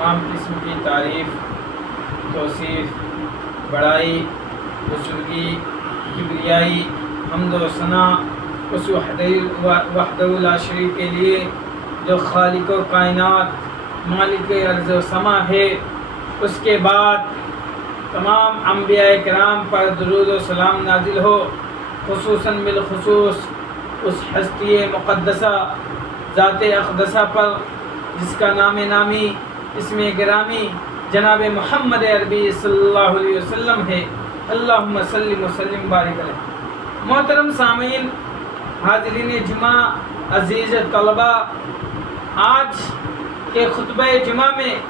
तमाम किस्म की तारीफ़, तौसीफ़, बड़ाई, बुज़ुर्गी, किबरियाई, हम्द व सना उस वहदहु ला शरीक के लिए जो खालिक व कायनात मालिक अर्ज़ व समा है। उसके बाद तमाम अंबिया किराम पर दुरूद व सलाम नाजिल हो, खुसूसन बिलखुसूस उस हस्ती मुक़द्दसा ज़ात अक़दसा पर जिसका नाम नामी इसमें गिरामी जनाब मोहम्मद अरबी सल्लल्लाहु अलैहि वसल्लम है। अल्लाहुम्मा सल्लि व सल्लिम बारिक अलैहि। मोहतरम सामीन, हाज़रीन जुमा, अज़ीज़ तलबा, आज के खुतबे जुमा में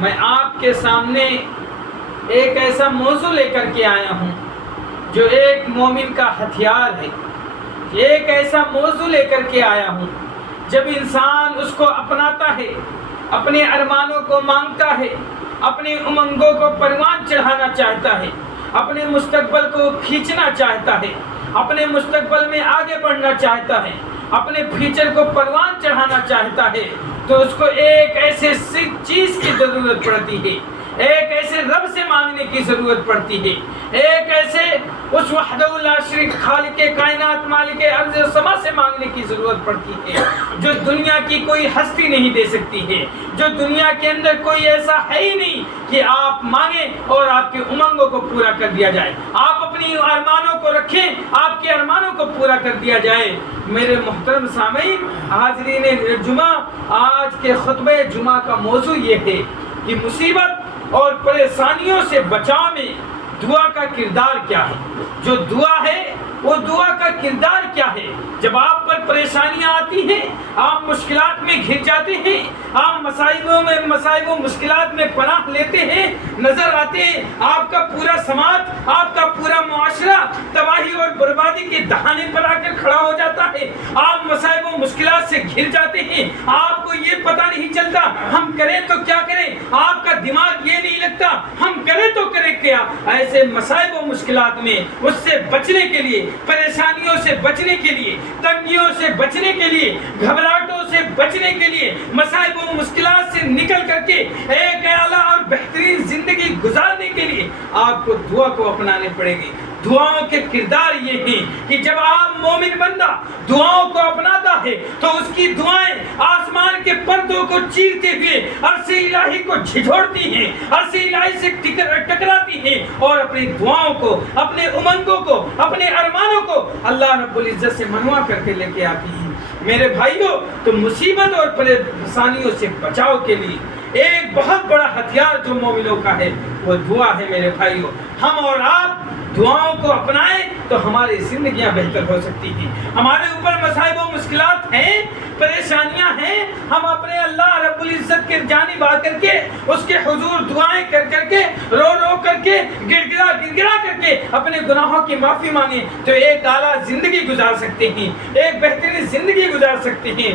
मैं आपके सामने एक ऐसा मौजू लेकर के आया हूँ जो एक मोमिन का हथियार है। एक ऐसा मौजू लेकर के आया हूँ, जब इंसान उसको अपनाता है, अपने अरमानों को मांगता है, अपने उमंगों को परवान चढ़ाना चाहता है, अपने मुस्तकबल को खींचना चाहता है, अपने मुस्तकबल में आगे बढ़ना चाहता है, अपने फ्यूचर को परवान चढ़ाना चाहता है, तो उसको एक ऐसे चीज़ की ज़रूरत पड़ती है, एक ऐसे रब से मांगने की ज़रूरत पड़ती है, एक ऐसे उस वहदहु ला शरीक खालिक कायनात मालिक अर्ज़ व समा से मांगने की ज़रूरत पड़ती है, जो दुनिया की कोई हस्ती नहीं दे सकती है, जो दुनिया के अंदर कोई ऐसा है ही नहीं कि आप मांगे और आपके उमंगों को पूरा कर दिया जाए, आप अपनी अरमानों को रखें, आपके अरमानों को पूरा कर दिया जाए। मेरे मोहतरम सामीन, हाज़रीन जुमा, आज के खुतबे जुमा का मौजू ये है कि मुसीबत और परेशानियों से बचाव में दुआ का किरदार क्या है। जो दुआ है वो दुआ का किरदार क्या है। जब आप पर परेशानियां आती हैं, आप मुश्किलात में घिर जाते हैं, आप मसाइब मुश्किलात में पनाह लेते हैं, नजर आते हैं आपका पूरा समाज, आपका पूरा मुआशरा तबाही और बर्बादी के दहाने पर आकर खड़ा हो जाता है, आप मसाइब मुश्किलात से घिर जाते हैं, आपको ये पता नहीं चलता हम करें तो क्या करें, आपका दिमाग ये नहीं लगता हम करें तो करें क्या। ऐसे मसाइब मुश्किलात में उससे बचने के लिए, परेशानियों से बचने के लिए, तंगियों से बचने के लिए, घबराहटों से बचने के लिए, मसाइब और मुश्किलात से निकल करके एक आला और बेहतरीन जिंदगी गुजारने के लिए आपको दुआ को अपनाने पड़ेगी। दुआओं के किरदार ये हैं कि जब आप मोमिन बंदा दुआओं को अपनाता है तो उसकी दुआएं आसमान के पर्दों को चीरते हुए अर्श-ए इलाही को झिझोड़ती हैं, अर्श-ए इलाही से टकराती हैं और अपनी दुआओं को, अपने उमंगों को, अपने अरमानों को अल्लाह रब्बुल इज्जत से मनवा करके लेके आती हैं। मेरे भाइयों, तो मुसीबत और परेशानियों से बचाव के लिए एक बहुत बड़ा हथियार जो मोमिनों का है वो दुआ है। मेरे भाइयों, हम और आप दुआओं को अपनाएं तो हमारी जिंदगियां बेहतर हो सकती हैं। हमारे ऊपर मसाइब और मुश्किलात हैं, परेशानियां हैं, हम अपने अल्लाह रब्बुल इज्जत के जानिब आकर के उसके हुजूर दुआएं कर करके, रो रो करके, गिड़गिड़ा करके अपने गुनाहों की माफ़ी मांगे तो एक आला जिंदगी गुजार सकते हैं, एक बेहतरीन जिंदगी गुजार सकते हैं।